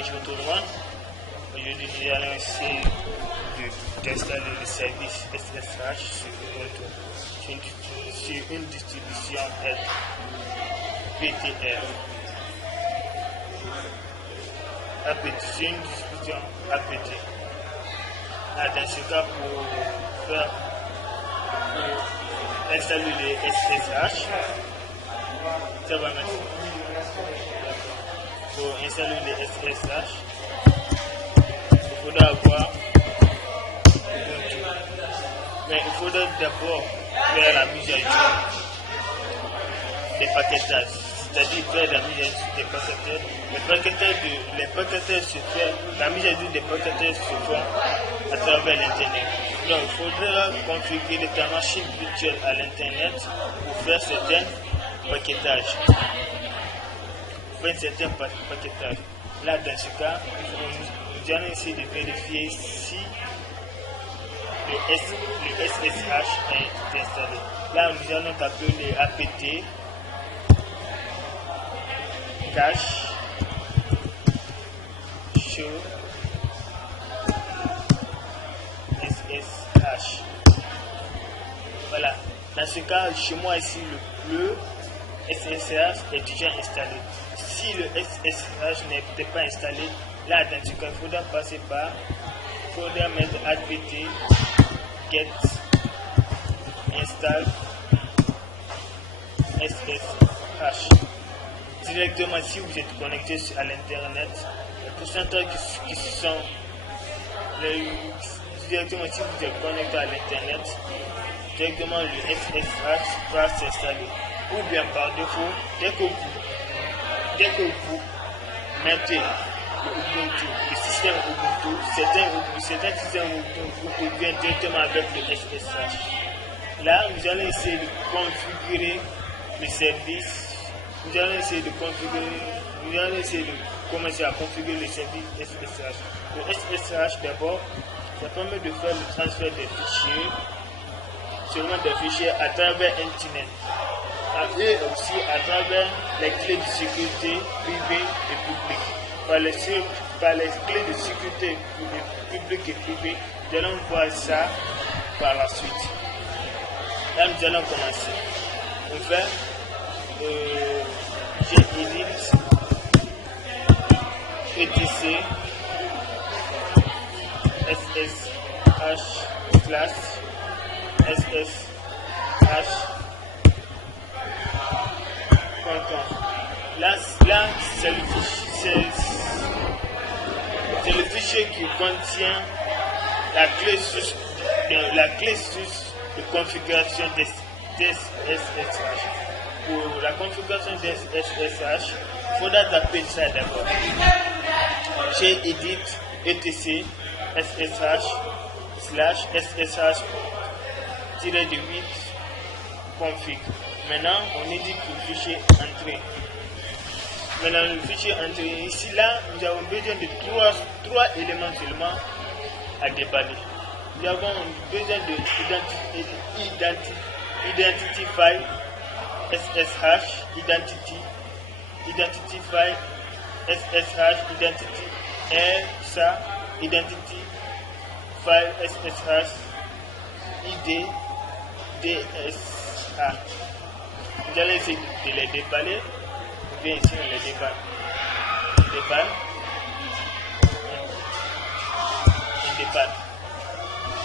Bonjour tout le monde. Aujourd'hui, nous allons essayer d'installer le service SSH sur une distribution PTR. Sur une distribution APT. Dans ce cas, pour installer le SSH, ça va mettre. Pour installer le SSH, il faudra avoir Ubuntu. Mais il faudra d'abord faire la mise à jour des paquetages, c'est-à-dire faire la mise à jour des paquetages. Les paquetages se font, la mise à jour des paquetages se font à travers l'Internet. Donc il faudra configurer ta machine virtuelle à l'Internet pour faire certains paquetages. Certains paquetages. Là, dans ce cas, nous allons essayer de vérifier si le SSH est installé. Là, nous allons taper les apt cache show SSH. Voilà. Dans ce cas, chez moi ici, le SSH est déjà installé. Si le SSH n'est pas installé, là dans ce cas, il faudra passer par, il faudra mettre apt get install SSH. Directement, si vous êtes connecté à l'internet, le pourcentage qui sont directement, si vous êtes connecté à l'internet, directement le SSH va s'installer. Ou bien par défaut, dès que vous mettez le système Ubuntu, certains systèmes Ubuntu viennent directement avec le SSH. Là, nous allons essayer de configurer le service. Nous allons essayer de commencer à configurer le service SSH. Le SSH d'abord, ça permet de faire le transfert des fichiers, seulement des fichiers à travers Internet. Et aussi à travers les clés de sécurité privées et publiques. Par les clés de sécurité publiques et privées, nous allons voir ça par la suite. Là, nous allons commencer. On fait gedit etc ssh Là, c'est le fichier qui contient la clé source de configuration des SSH. Pour la configuration des SSH, il faudra taper ça d'abord. Chez edit etc ssh /8 config. Maintenant, on édite le fichier entrée. Maintenant, le fichier entrée, ici, là, nous avons besoin de trois éléments seulement à déballer. Nous avons besoin de identity file SSH, identity file SSH, identity ça, identity file SSH, ID, DSA. Vous allez essayer de les déballer. Ou bien ici, on les déballe. On déballe.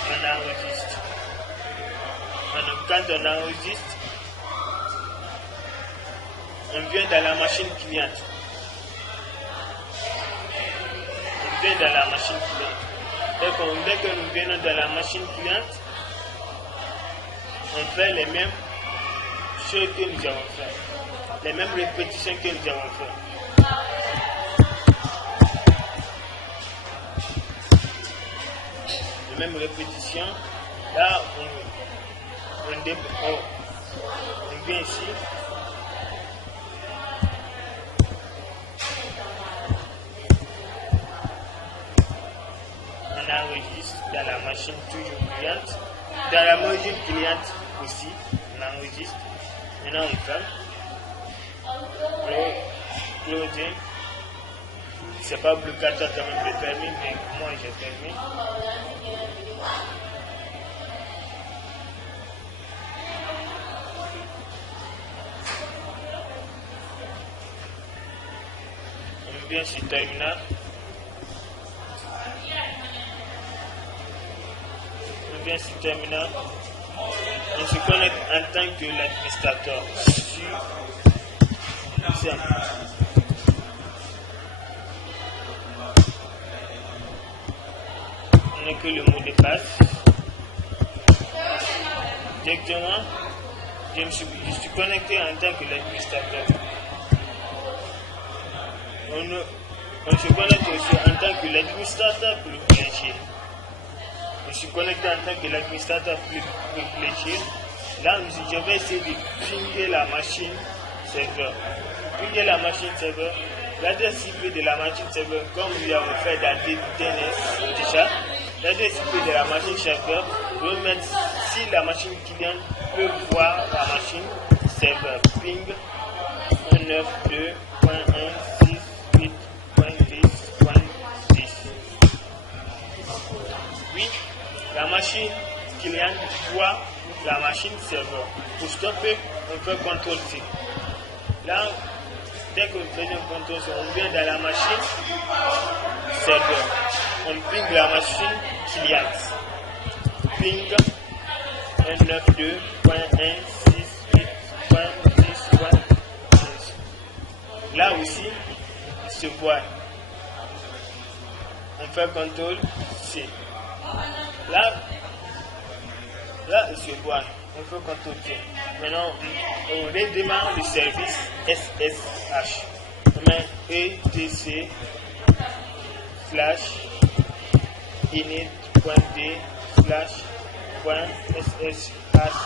On enregistre. Quand on enregistre, on vient dans la machine cliente. Dès que nous venons dans la machine cliente, on fait les mêmes choses que nous avons fait, les mêmes répétitions que nous avons fait. Les mêmes répétitions. Là, on vient ici. On enregistre dans la machine toujours cliente. Dans la machine cliente aussi, on enregistre. Maintenant, on ferme. Closing. C'est pas obligatoire quand même le permis, mais moi j'ai permis. On vient sur terminal. On vient sur terminal. On se connecte en tant que l'administrateur sur SIM. On n'a que le mot de passe. Directement, je suis connecté en tant que l'administrateur. On se connecte aussi en tant que l'administrateur privilégié. Je suis connecté en tant que l'administrateur privilégié. Là, je vais essayer de pinguer la machine serveur. Pinguer la machine serveur. L'adresse IP de la machine serveur, comme nous avons fait dans DNS déjà, l'adresse IP de la machine serveur, je vais mettre si la machine client peut voir la machine serveur. Ping 192.168.10.10. Oui, la machine client voit la machine serveur. Pour stopper, on fait CTRL-C. Là, dès que vous faites un CTRL-C, on vient dans la machine serveur. On ping la machine client. Ping 192.168.10.10. Là aussi, il se voit. On fait CTRL-C. Là, il se voit. On fait CTRL-C. Maintenant, on redémarre le service SSH. On met etc/init.d/.ssh restart.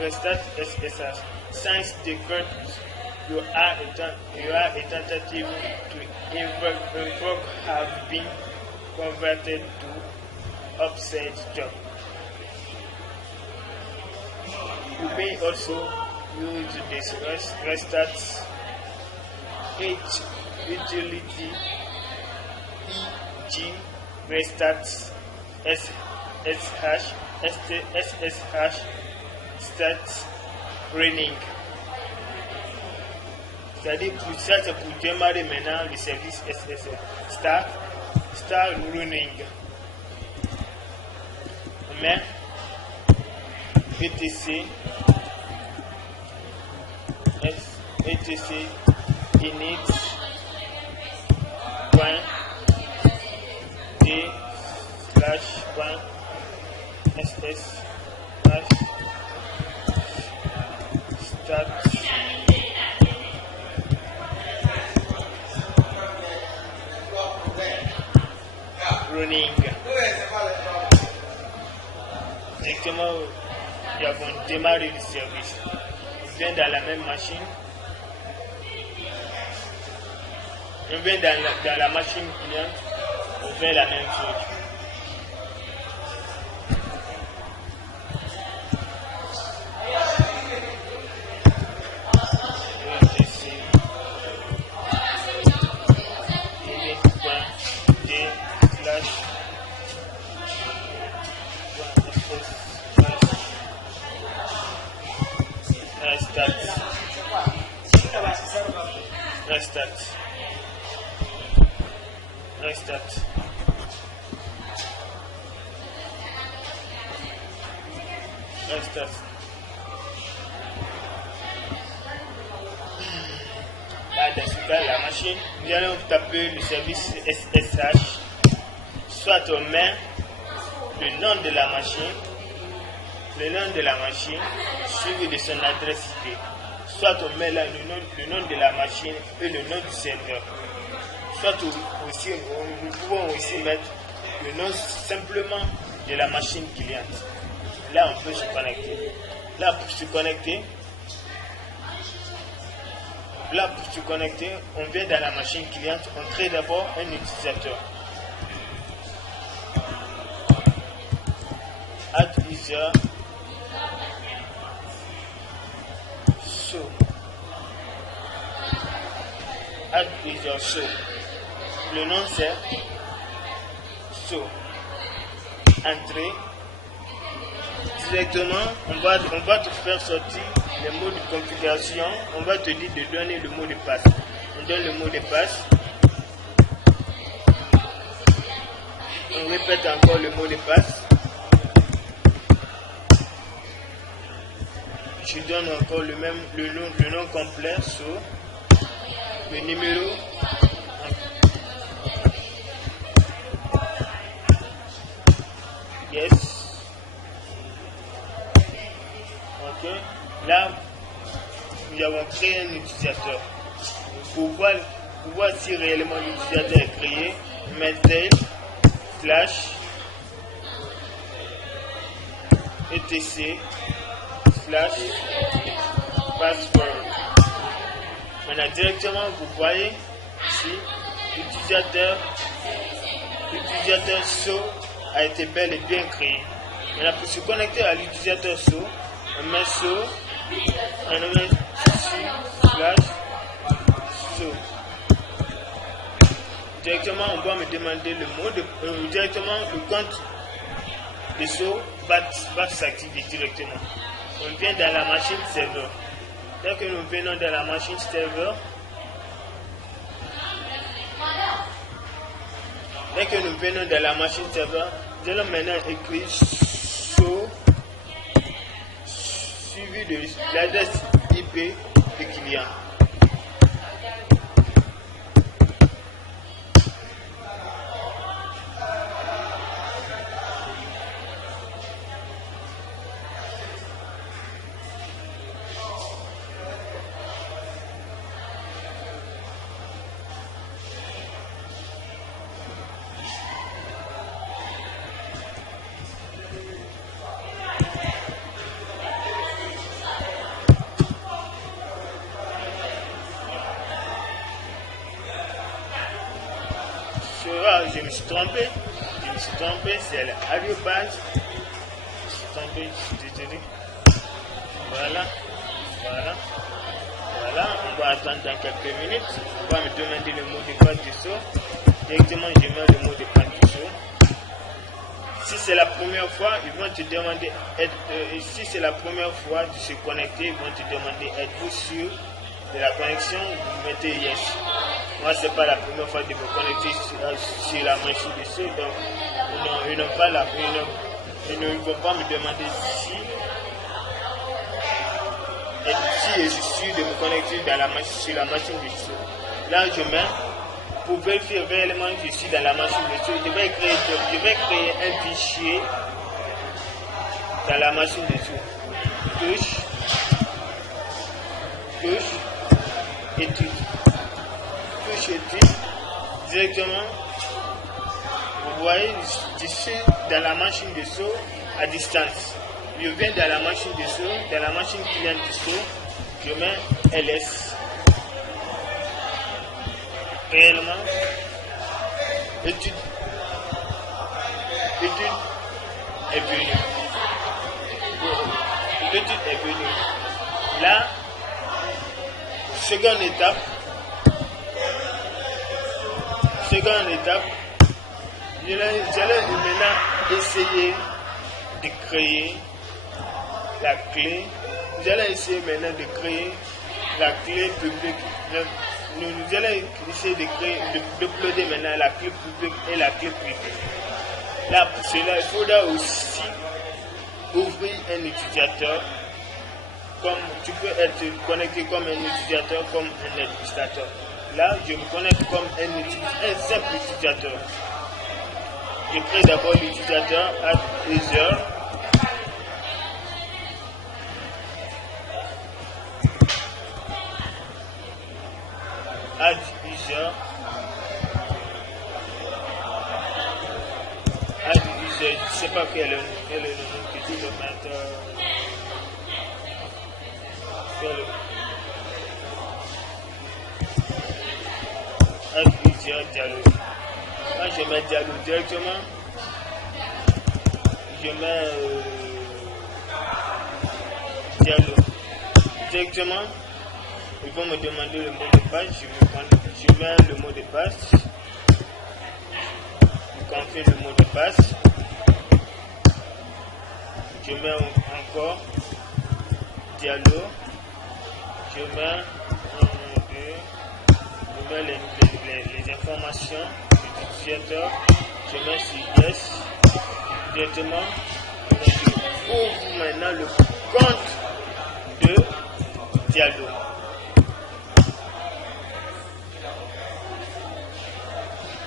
Restart SSH. Since the current you are a tentative to invoke have been converted to upside job. You may also use this restart utility e.g. restart SSH start running. C'est-à-dire que ça c'est pour démarrer maintenant le service SSH. Start running. On met etc init.d/.ss start running. Directement, nous avons démarré le service. On vient dans la même machine. On vient dans la machine client. On fait la même chose. Restart. Là, dans ce cas, la machine, nous allons taper le service SSH. Soit on met le nom de la machine, suivi de son adresse IP. Soit on met là le nom de la machine et le nom du serveur. Soit aussi, nous pouvons aussi mettre le nom simplement de la machine cliente. Là, on peut se connecter. Là, pour se connecter, on vient dans la machine cliente, on crée d'abord un utilisateur. user show. Add user show. Le nom c'est show. Entrée. Directement, on va te faire sortir les mots de configuration. On va te dire de donner le mot de passe. On donne le mot de passe. On répète encore le mot de passe. Je donne encore le nom complet sur le numéro. Yes. Ok. Là, nous avons créé un utilisateur. Pour voir si réellement l'utilisateur est créé, maintain slash etc slash password. Maintenant directement vous voyez ici l'utilisateur show a été bel et bien créé. Maintenant pour se connecter à l'utilisateur show, on met show, on met slash show. Directement, on doit me demander le mot de directement le compte de show va s'activer directement. On vient dans la machine serveur. Dès que nous venons dans la machine serveur, nous allons maintenant écrire show suivi de l'adresse IP du client. Je me suis trompé, c'est l'arriobase. Je suis trompé, je suis désolé. Voilà, on va attendre dans quelques minutes. On va me demander le mot de passe du saut. Directement, je mets le mot de passe du saut. Si c'est la première fois, ils vont te demander, si c'est la première fois de se connecter, ils vont te demander, êtes-vous sûr de la connexion? Vous mettez yes. Moi, c'est pas la première fois de me connecter sur la machine de saut, donc ils ne vont pas me demander si je suis sûr de me connecter sur la machine de saut. Là, je mets, pour vérifier réellement que je suis dans la machine de saut, je vais créer un fichier dans la machine de saut. Touche, étude. Directement, vous voyez, je suis dans la machine de saut à distance. Je viens dans la machine de saut, dans la machine client de saut, je mets ls. Réellement, étude est venue. L'étude est venue. Là, seconde étape, j'allais maintenant essayer de créer la clé. J'allais essayer maintenant de créer la clé publique. Nous allons essayer d'uploader maintenant la clé publique et la clé privée. Là, pour cela, il faudra aussi ouvrir un utilisateur. Comme tu peux être connecté comme un utilisateur, comme un administrateur. Là, je me connecte comme un simple utilisateur. Je crée d'abord l'utilisateur add user. Add user. Je ne sais pas quel est le nom que tu veux mettre. Add user dialogue. Quand je mets dialogue directement, je mets Diallo. Directement, ils vont me demander le mot de passe. Je mets le mot de passe. Je confirme le mot de passe. Je mets encore Diallo. Je mets les informations du utilisateur. Je mets sur Yes. Directement, je ouvre maintenant le compte de Diallo.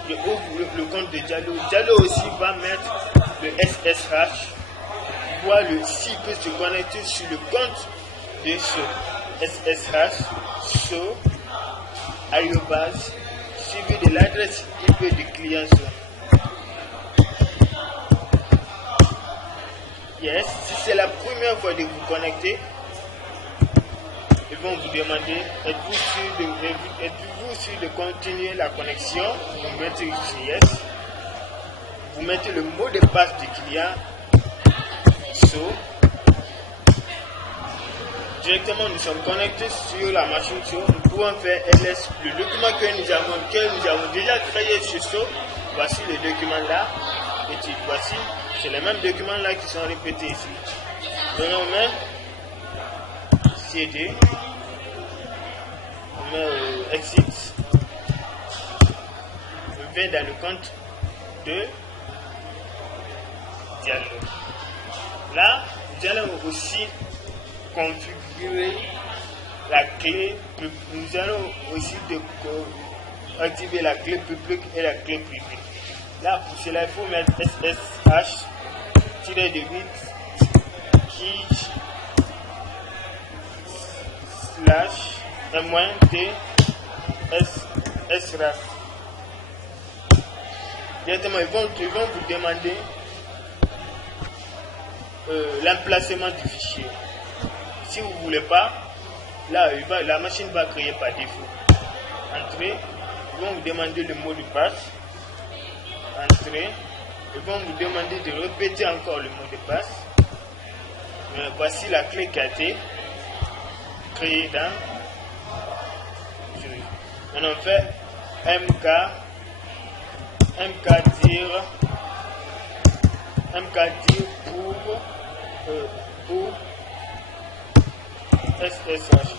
Je ouvre le compte de Diallo. Diallo aussi va mettre le SSH. Voir s'il peut se connecter sur le compte de ce SSH, arrobase, suivi de l'adresse IP du client. Yes, si c'est la première fois de vous connecter, ils vont vous demander êtes-vous sûr de continuer la connexion. Vous mettez ici Yes. Vous mettez le mot de passe du client. Directement, nous sommes connectés sur la machine. Nous pouvons faire LS. Le document que nous avons déjà créé sur SO. Voici le document là. Et voici, c'est les mêmes documents là qui sont répétés ici. Donc on met CD. On met Exit. On va dans le compte de Diallo. Là, nous allons aussi configurer la clé. Nous allons aussi activer la clé publique et la clé privée. Là, pour cela, il faut mettre SSH-8 /-t/sraf. Directement, ils vont vous demander l'emplacement du fichier. Si vous ne voulez pas, là, la machine va créer par défaut. Entrez, ils vont vous demander le mot de passe. Entrez, ils vont vous demander de répéter encore le mot de passe. Voici la clé qui a été créée dans. Maintenant, on fait MK pour SSH.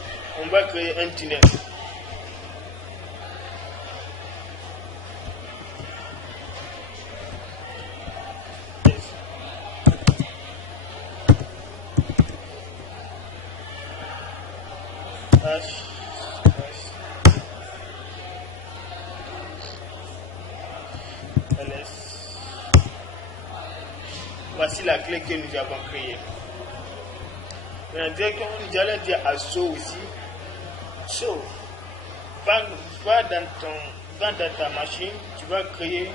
On va créer un tunnel. Voici la clé que nous avons créée. Maintenant, directement, nous allons dire à So aussi. So, va dans ta machine, tu vas créer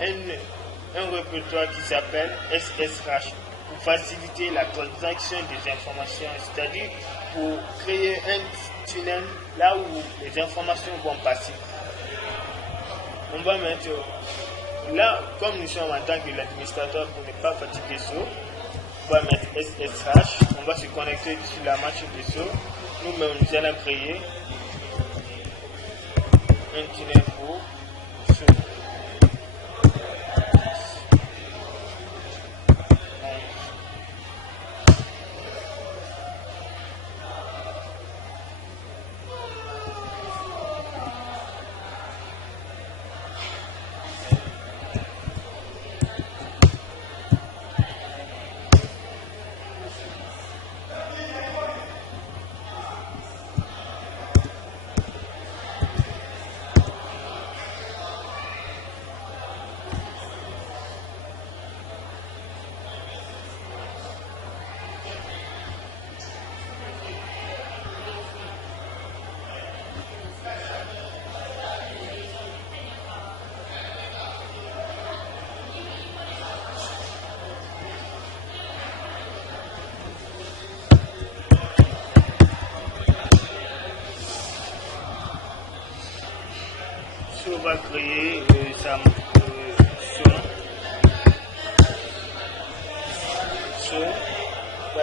un répertoire qui s'appelle SSH pour faciliter la transaction des informations, c'est-à-dire pour créer un tunnel là où les informations vont passer. On va mettre là, comme nous sommes en tant que l'administrateur pour ne pas fatiguer SO, on va mettre SSH, on va se connecter sur la machine de SO. Nous-mêmes, nous allons créer un tunnel pour SO.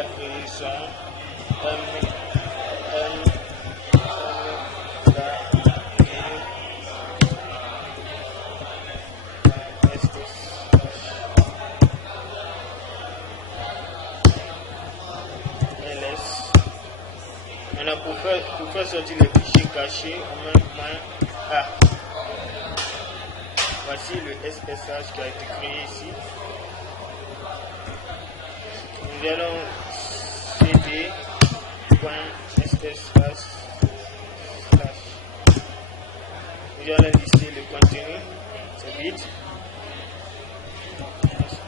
va créer son Maintenant, pour faire sortir les fichiers cachés, on met .a. Voici le SSH qui a été créé ici. Nous allons cd.ssh/. Nous allons lister le contenu, c'est vite.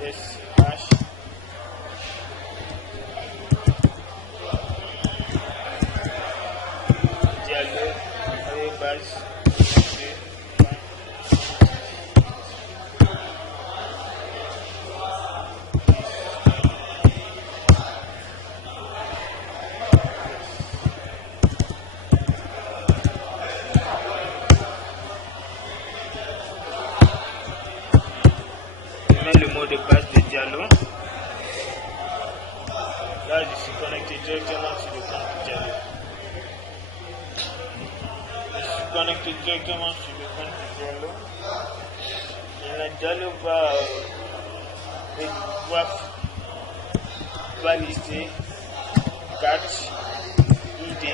SSH. Dialogue avec base. Le mot de passe de Diallo. Là, je suis connecté directement sur le compte de Diallo. Je suis connecté directement sur le compte de Diallo. Et là, Diallo va lister 4 ID.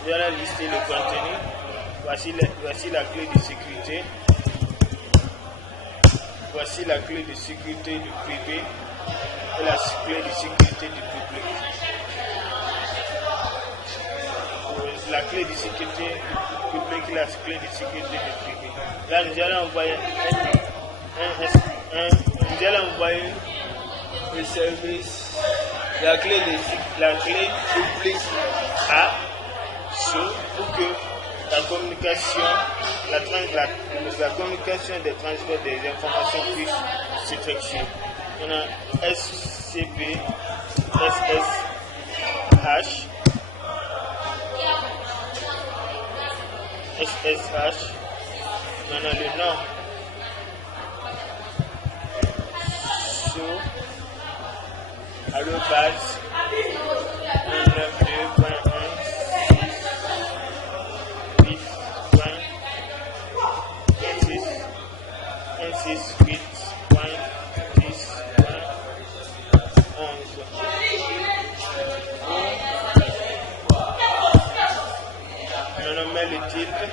Je vais lister le contenu. Voici la clé de sécurité. Voici la clé de sécurité du privé et la clé de sécurité du public. La clé de sécurité du public et la clé de sécurité du privé. Là, nous allons envoyer le service, la clé publique A pour que la communication des transferts des informations puisse s'effectuer. On a SCP, SSH, maintenant le nom @192.168 on met le titre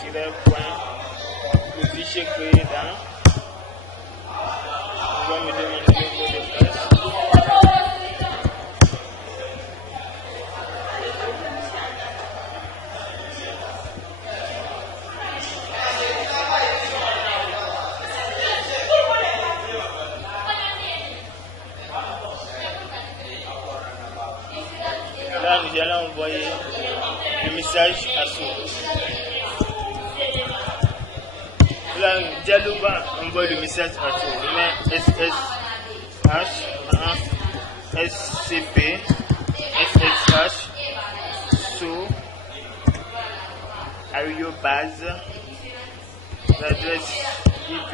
sur le point, le fichier créé dans. On va me demander le mot de passe. Là, nous allons envoyer le message à source. Là, Diallo va envoyer le message à source. On met SSH, SCP, SSH, arrobase, l'adresse IP,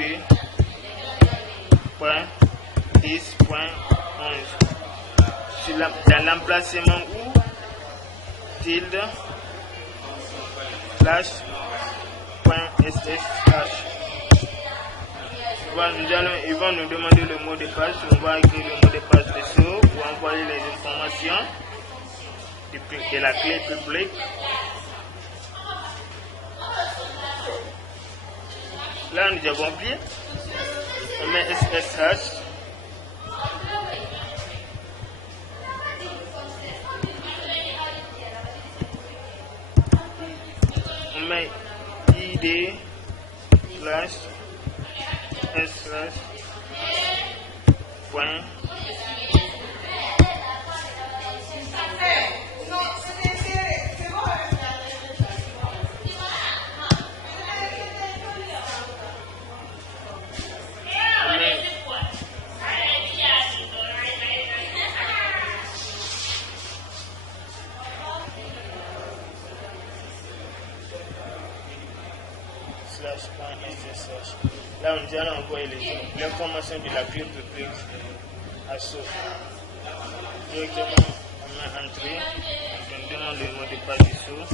.10.11. Dans l'emplacement où tilde /.ssh. Ils vont nous demander le mot de passe. On va écrire le mot de passe dessous pour envoyer les informations de la clé publique. Là, nous avons oublié. On met SSH. On met ID /S/ point. Là, on allons envoyer l'information de la clé publique à Sophie. Directement, on a entré, on demande le mot de passe du saut.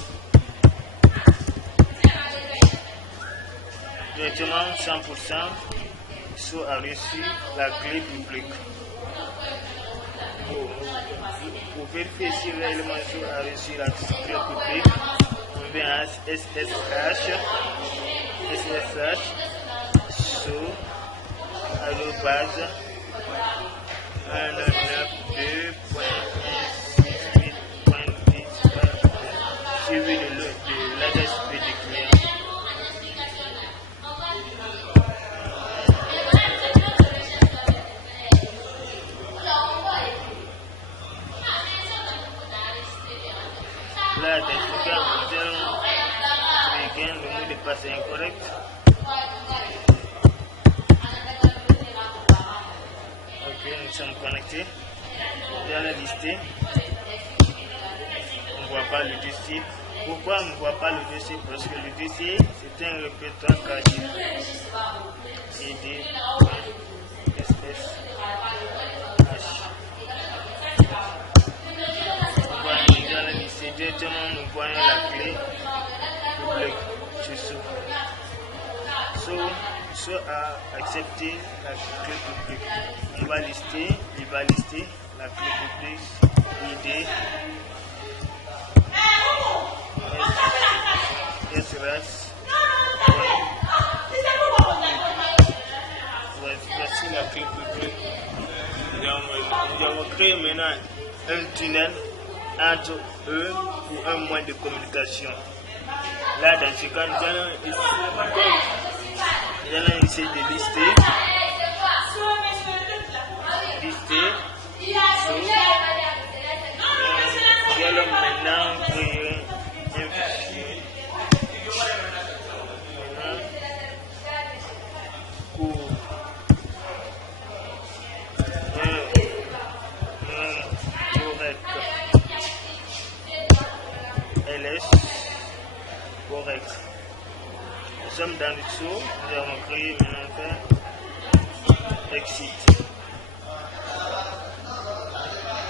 Directement, 100%, Sophie a reçu la clé publique. Pour vérifier si réellement Sophie a reçu la clé publique, on vient à SSH. So, arrobase 192.168.10 suivi de l'adresse IP du client. Là, dans ce cas, nous allons vérifier le mot de passe incorrect. Nous sommes connectés. Dans la liste, on ne voit pas le dossier. Pourquoi on ne voit pas le dossier? Parce que le dossier, c'est un répertoire caché. CD, SSH. On voit dans la liste, directement nous voyons la clé publique. So a accepté la clé publique. Il va lister la clé publique, ID, SRS. Voici la clé publique. Nous avons créé maintenant un tunnel entre eux pour un moyen de communication. Là, dans ce cas, nous allons essayer de lister. Nous allons maintenant créer un fichier. Pour LS correct. Nous sommes dans le saut, nous avons créé maintenant exit.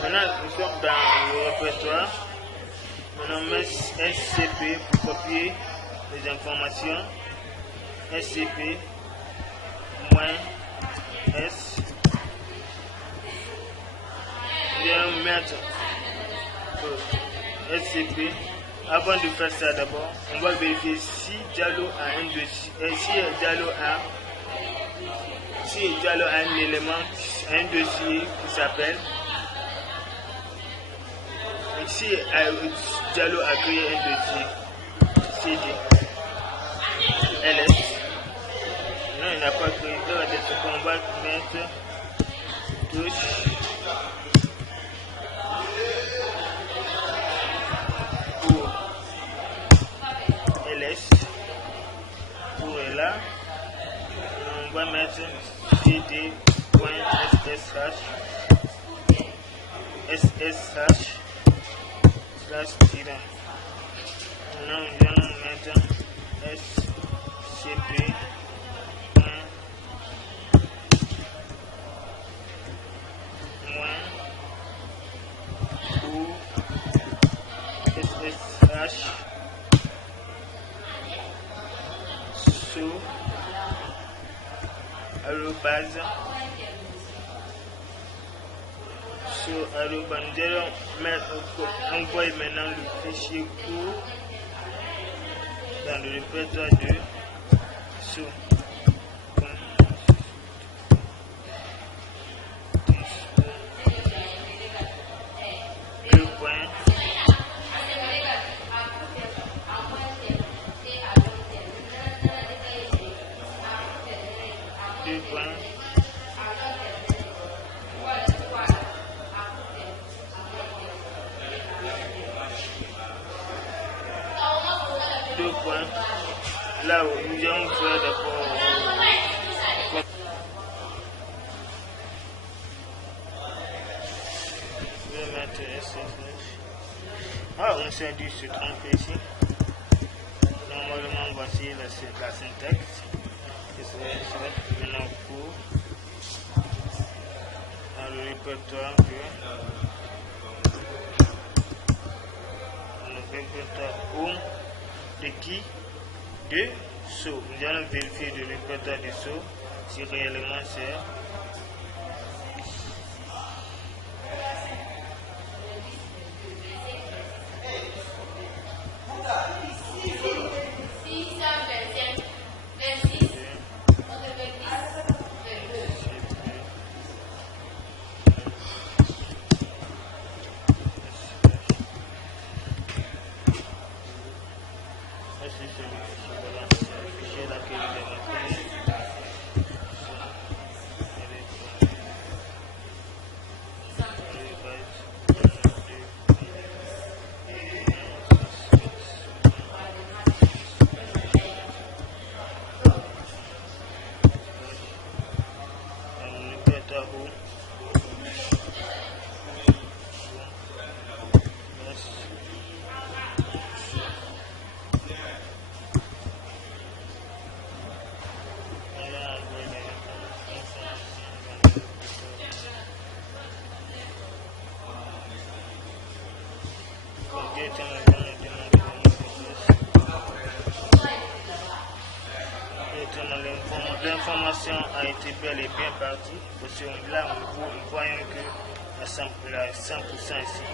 Maintenant, nous sommes dans le répertoire. Maintenant, on met SCP pour copier les informations. SCP -S. Nous allons mettre SCP. Avant de faire ça d'abord, on va vérifier si Diallo a un dossier, si Diallo a un élément, un dossier qui s'appelle, si Diallo a créé un dossier CD, LS, non il n'a pas créé, on va mettre touche. Pour là, on va mettre cd.ssh /. Maintenant, nous allons mettre scp. Ou ssh arrobase nous allons envoyer maintenant le fichier court dans le répertoire de sous. là où nous allons faire d'abord. Je vais mettre SSH. Ah, on s'est dû se tromper ici. Normalement, voici la syntaxe. Maintenant, pour dans le répertoire de qui? De saut. Nous allons vérifier le répertoire de saut si réellement c'est. L'information a été bel et bien partie parce que là nous voyons que à 100% ici.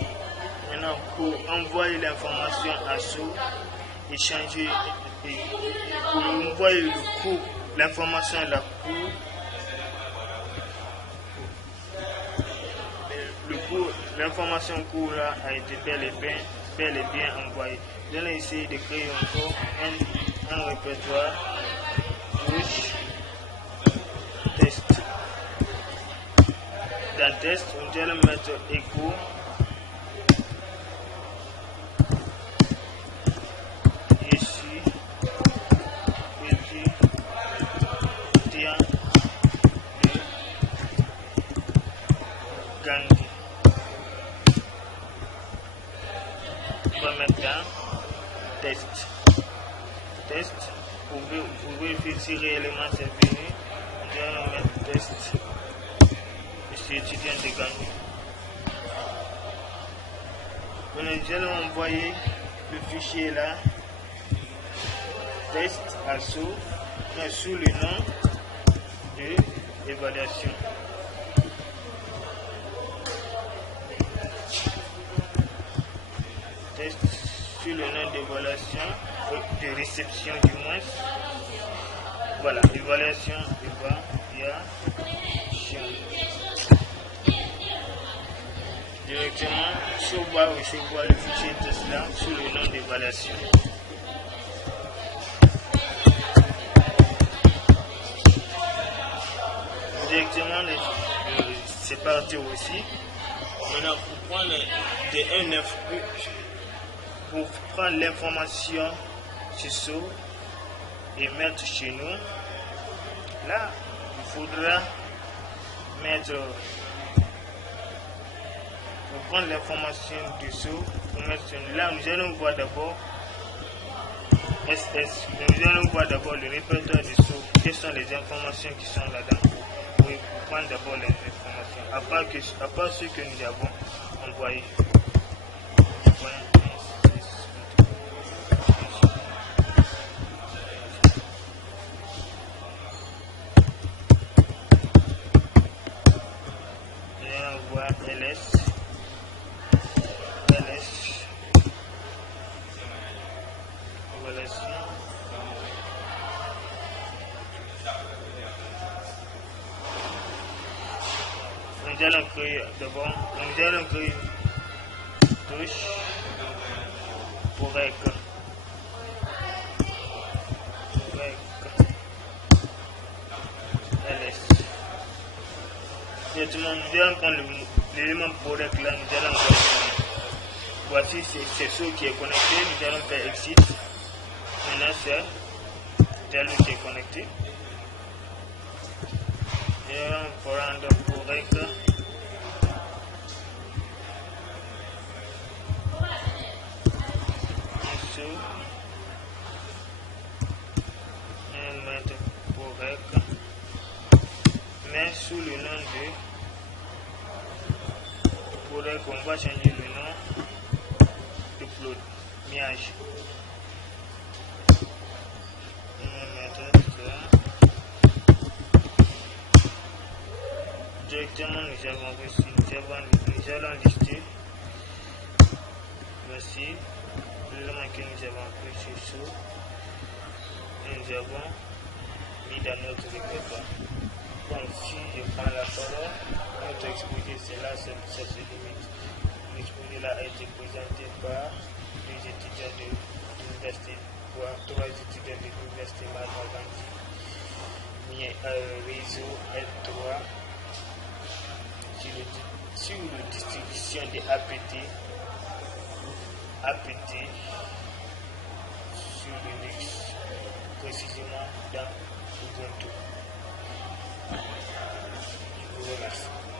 Maintenant pour envoyer l'information à sous, échanger pour envoyer le cours, l'information et la cours, l'information cours là a été bel et bien envoyée. Nous allons essayer de créer encore un répertoire test. Dans test, nous allons mettre écho ici, tiens Gandhi. On va mettre dans test. Pour vérifier si réellement c'est venu. Nous allons mettre test. Je suis étudiant de Gandhi. Nous allons envoyer le fichier là, test à sous le nom de évaluation. Test sur le nom d'évaluation, de réception du moins. Voilà, évaluation. Directement, je vois le fichier test là sur le nom d'évaluation. Directement, c'est parti aussi. Maintenant, pour prendre l'information sur ça et mettre chez nous, là, il faudra mettre. Pour prendre l'information du saut, là nous allons voir d'abord SS. Nous allons voir d'abord le répertoire du saut. Quelles sont les informations qui sont là-dedans? Pour prendre d'abord les informations. À part ce que nous avons envoyé. Nous allons voir LS. Nous allons créer d'abord, nous allons créer touche pour rec. LS. Directement, nous allons prendre l'élément pour rec là, nous allons envoyer. Voici c'est ce qui est connecté, nous allons faire exit. Maintenant c'est tel qui est connecté. Et on peut rendre correct. Et mettre correct. Mais sous le nom de correct, on va changer le nom de upload. Miage. Directement nous allons lister voici l'élément que nous avons pris sur et nous avons mis dans notre répertoire. Bon, si je prends la parole, notre exposé c'est là, ça se limite. L'exposé là a été présenté par les étudiants de l'université, trois étudiants de l'université Mahatma Gandhi, réseau L3 sur la distribution des APT sur Linux, précisément dans Ubuntu. Je vous remercie.